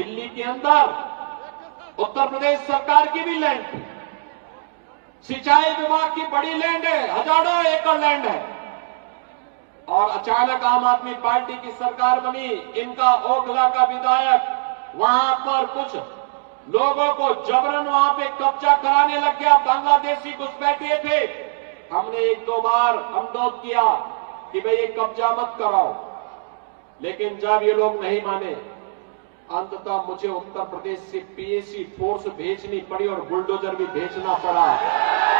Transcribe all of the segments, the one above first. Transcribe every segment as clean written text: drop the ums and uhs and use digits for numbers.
दिल्ली के अंदर उत्तर प्रदेश सरकार की भी लैंड थी। सिंचाई विभाग की बड़ी लैंड है, हजारों एकड़ लैंड है, और अचानक आम आदमी पार्टी की सरकार बनी। इनका ओखला का विधायक वहां पर कुछ लोगों को जबरन वहां पे कब्जा कराने लग गया। बांग्लादेशी घुसपैठिए थे। हमने एक दो बार अनुरोध किया कि भाई ये कब्जा मत कराओ, लेकिन जब ये लोग नहीं माने, अंततः मुझे उत्तर प्रदेश से पीएसी फोर्स भेजनी पड़ी और बुलडोजर भी भेजना पड़ा।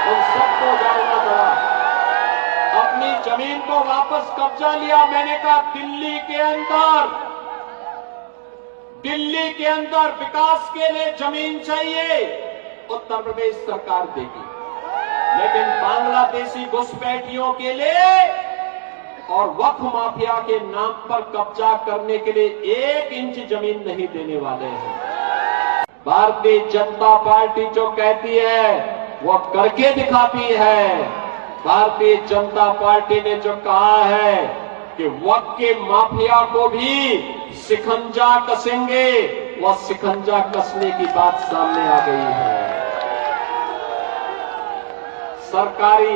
उन सबको जाना पड़ा। अपनी जमीन को वापस कब्जा लिया। मैंने कहा दिल्ली के अंदर विकास के लिए जमीन चाहिए, उत्तर प्रदेश सरकार देगी, लेकिन बांग्लादेशी घुसपैठियों के लिए और वक्फ माफिया के नाम पर कब्जा करने के लिए 1 इंच जमीन नहीं देने वाले हैं। भारतीय जनता पार्टी जो कहती है वो करके दिखाती है। भारतीय जनता पार्टी ने जो कहा है कि वक्फ के माफिया को भी शिकंजा कसेंगे, वह शिकंजा कसने की बात सामने आ गई है। सरकारी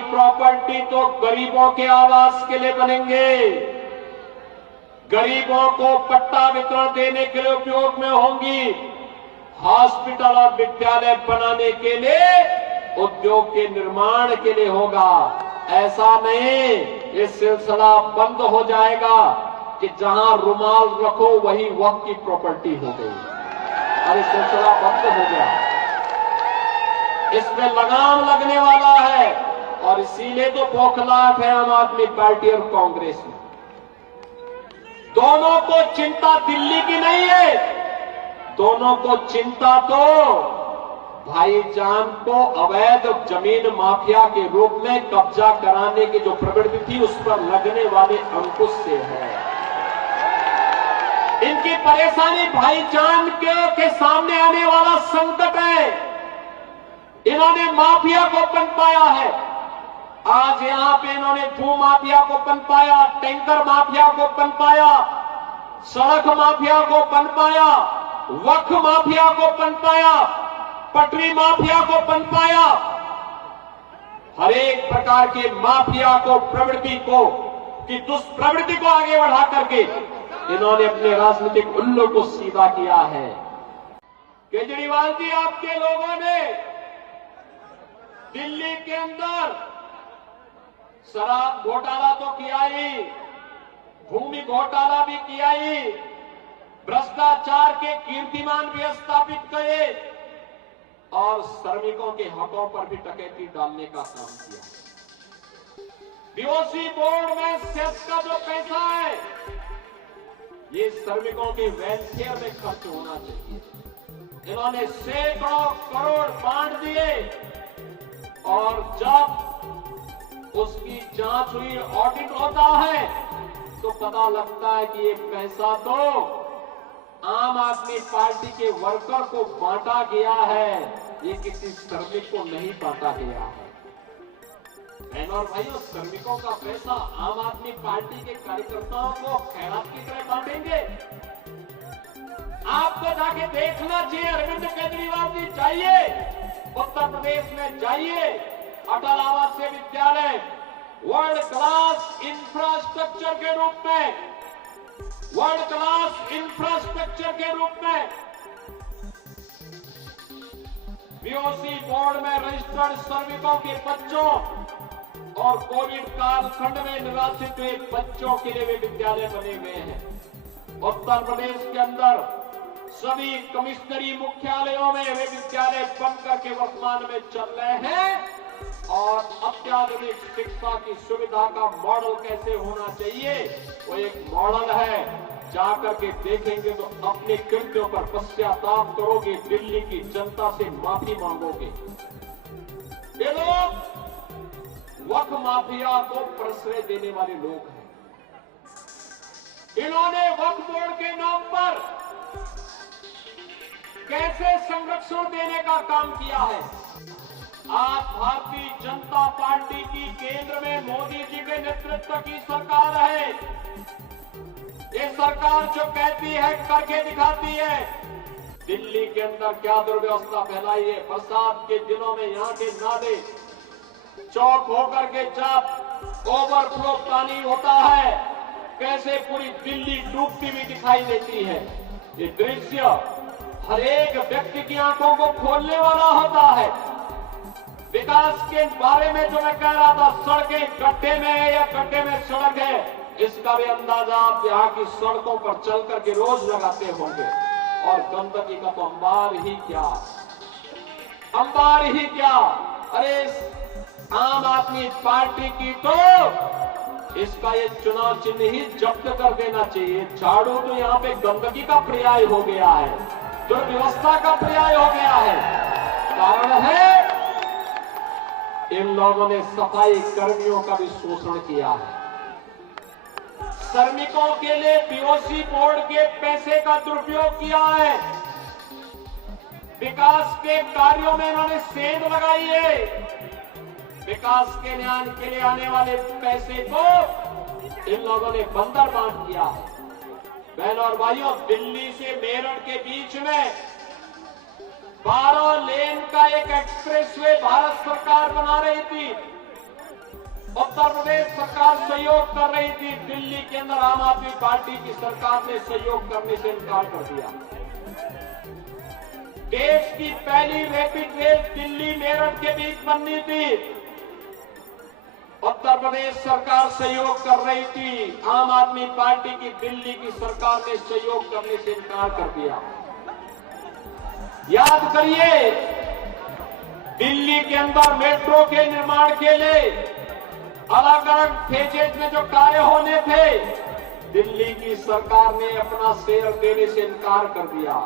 प्रॉपर्टी तो गरीबों के आवास के लिए बनेंगे, गरीबों को पट्टा वितरण देने के लिए उपयोग में होंगी। हॉस्पिटल और विद्यालय बनाने के लिए, उद्योग के निर्माण के लिए होगा। ऐसा नहीं ये सिलसिला बंद हो जाएगा कि जहां रुमाल रखो वही वक्फ की प्रॉपर्टी हो गई। अरे सिलसिला बंद हो गया, इसमें लगाम लगने वाला है, और इसीलिए तो बौखलाहट है आम आदमी पार्टी और कांग्रेस में। दोनों को चिंता दिल्ली की नहीं है, दोनों को चिंता तो भाईजान को अवैध जमीन माफिया के रूप में कब्जा कराने की जो प्रवृत्ति थी उस पर लगने वाले अंकुश से है। इनकी परेशानी भाईजान के सामने आने वाला संकट है। इन्होंने माफिया को पनपाया है। आज यहां पे इन्होंने भू माफिया को पनपाया, टैंकर माफिया को पनपाया, सड़क माफिया को पनपाया, वक्फ माफिया को पनपाया, पटरी माफिया को पनपाया। हर एक प्रकार के माफिया को, प्रवृत्ति को, की दुष्प्रवृत्ति को आगे बढ़ा करके इन्होंने अपने राजनीतिक उल्लू को सीधा किया है। केजरीवाल जी, आपके लोगों ने दिल्ली के अंदर शराब घोटाला तो किया ही, भूमि घोटाला भी किया ही, भ्रष्टाचार के कीर्तिमान भी स्थापित किए और श्रमिकों के हकों पर भी डकैती डालने का काम किया। बीओसी बोर्ड में सेस का जो पैसा है ये श्रमिकों के वेलफेयर में खर्च होना चाहिए। इन्होंने सैकड़ों करोड़ बांट दिए, और जब उसकी जांच हुई, ऑडिट होता है, तो पता लगता है कि ये पैसा तो आम आदमी पार्टी के वर्कर को बांटा गया है, ये किसी श्रमिक को नहीं बांटा गया है। बहनों और भाइयों, श्रमिकों का पैसा आम आदमी पार्टी के कार्यकर्ताओं को खैरात की तरह बांटेंगे? आपको जाके देखना चाहिए। अरविंद केजरीवाल जी, जाइए उत्तर प्रदेश में, जाइए अटल आवासीय विद्यालय वर्ल्ड क्लास इंफ्रास्ट्रक्चर के रूप में, वर्ल्ड क्लास इंफ्रास्ट्रक्चर के रूप में बीओसी बोर्ड में रजिस्टर्ड श्रमिकों के बच्चों और कोविड कालखंड में निराश्रित हुए बच्चों के लिए वे विद्यालय बने हुए हैं। उत्तर प्रदेश के अंदर सभी कमिश्नरी मुख्यालयों में वे विद्यालय बनकर के वर्तमान में चल रहे हैं, और अत्याधुनिक शिक्षा की सुविधा का मॉडल कैसे होना चाहिए वो एक मॉडल है। जाकर के देखेंगे तो अपने कृत्यों पर पश्चाताप करोगे, दिल्ली की जनता से माफी मांगोगे। ये लोग वक्फ माफिया को प्रश्रय देने वाले लोग हैं। इन्होंने वक्फ बोर्ड के नाम पर कैसे संरक्षण देने का काम किया है। आज भारतीय जनता पार्टी की केंद्र में मोदी जी के नेतृत्व की सरकार है। ये सरकार जो कहती है करके दिखाती है। दिल्ली के अंदर क्या दुर्व्यवस्था फैलाई है। बरसात के दिनों में यहाँ के नाले चौक होकर के जब ओवरफ्लो पानी होता है, कैसे पूरी दिल्ली डूबती हुई दिखाई देती है। ये दृश्य हर एक व्यक्ति की आंखों को खोलने वाला होता है। विकास के बारे में जो मैं कह रहा था, सड़कें गड्ढे में है या गड्ढे में सड़क है, इसका भी अंदाजा आप यहाँ की सड़कों पर चल करके रोज लगाते होंगे। और गंदगी का तो अंबार ही क्या, अंबार ही क्या। अरे आम आदमी पार्टी की तो इसका ये चुनाव चिन्ह ही जब्त कर देना चाहिए। झाड़ू तो यहाँ पे गंदगी का पर्याय हो गया है, दुर्व्यवस्था का पर्याय हो गया है। कारण है इन लोगों ने सफाई कर्मियों का भी शोषण किया है। श्रमिकों के लिए पीओसी बोर्ड के पैसे का दुरुपयोग किया है। विकास के कार्यों में इन्होंने सेंध लगाई है। विकास के लिए आने वाले पैसे को इन लोगों ने बंदर बांट किया है। बहनों और भाइयों, दिल्ली से मेरठ के बीच में 12 लेन का एक एक्सप्रेसवे भारत सरकार बना रही थी। उत्तर प्रदेश सरकार सहयोग कर रही थी। दिल्ली के अंदर आम आदमी पार्टी की सरकार ने सहयोग करने से इनकार कर दिया। देश की पहली रैपिड रेल दिल्ली मेरठ के बीच बननी थी। उत्तर प्रदेश सरकार सहयोग कर रही थी। आम आदमी पार्टी की दिल्ली की सरकार ने सहयोग करने से इनकार कर दिया। याद करिए, दिल्ली के अंदर मेट्रो के निर्माण के लिए अलग अलग फेजेज में जो कार्य होने थे, दिल्ली की सरकार ने अपना शेयर देने से इनकार कर दिया।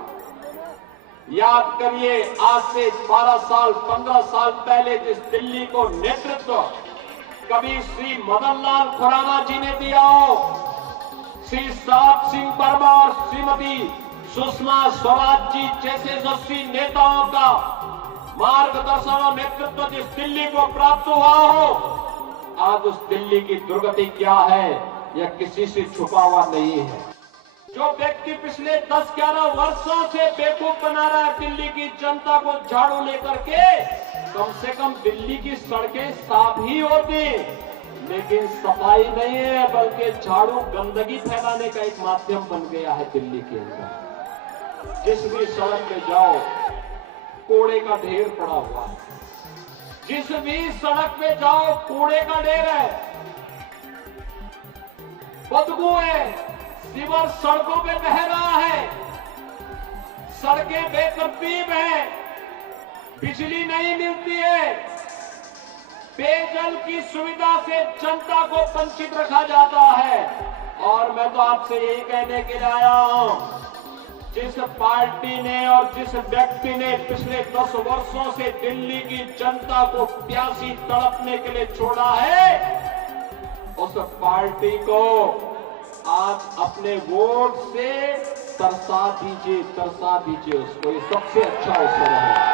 याद करिए, आज से 12 साल 15 साल पहले जिस दिल्ली को नेतृत्व कभी श्री मदन लाल खुराना जी ने दिया हो, श्री सात सिंह वर्मा और श्रीमती सुषमा स्वराज जी जैसे यशस्वी नेताओं का मार्गदर्शन और नेतृत्व जिस दिल्ली को प्राप्त हुआ हो, आज उस दिल्ली की दुर्गति क्या है यह किसी से छुपा हुआ नहीं है। जो व्यक्ति पिछले 10-11 वर्षों से बेवकूफ बना रहा है दिल्ली की जनता को झाड़ू लेकर के, कम से कम दिल्ली की सड़कें साफ ही होती, लेकिन सफाई नहीं है, बल्कि झाड़ू गंदगी फैलाने का एक माध्यम बन गया है दिल्ली के अंदर। जिस भी सड़क पे जाओ कूड़े का ढेर पड़ा हुआ है। जिस भी सड़क पे जाओ कूड़े का ढेर है, बदबू है, सीवर सड़कों पे बह रहा है, सड़कें बेतरतीब हैं, बिजली नहीं मिलती है, पेयजल की सुविधा से जनता को वंचित रखा जाता है। और मैं तो आपसे यही कहने के लिए आया हूं, जिस पार्टी ने और जिस व्यक्ति ने पिछले 10 वर्षों से दिल्ली की जनता को प्यासी तड़पने के लिए छोड़ा है, उस पार्टी को आज अपने वोट से तरसा दीजिए उसको। ये सबसे अच्छा अवसर है।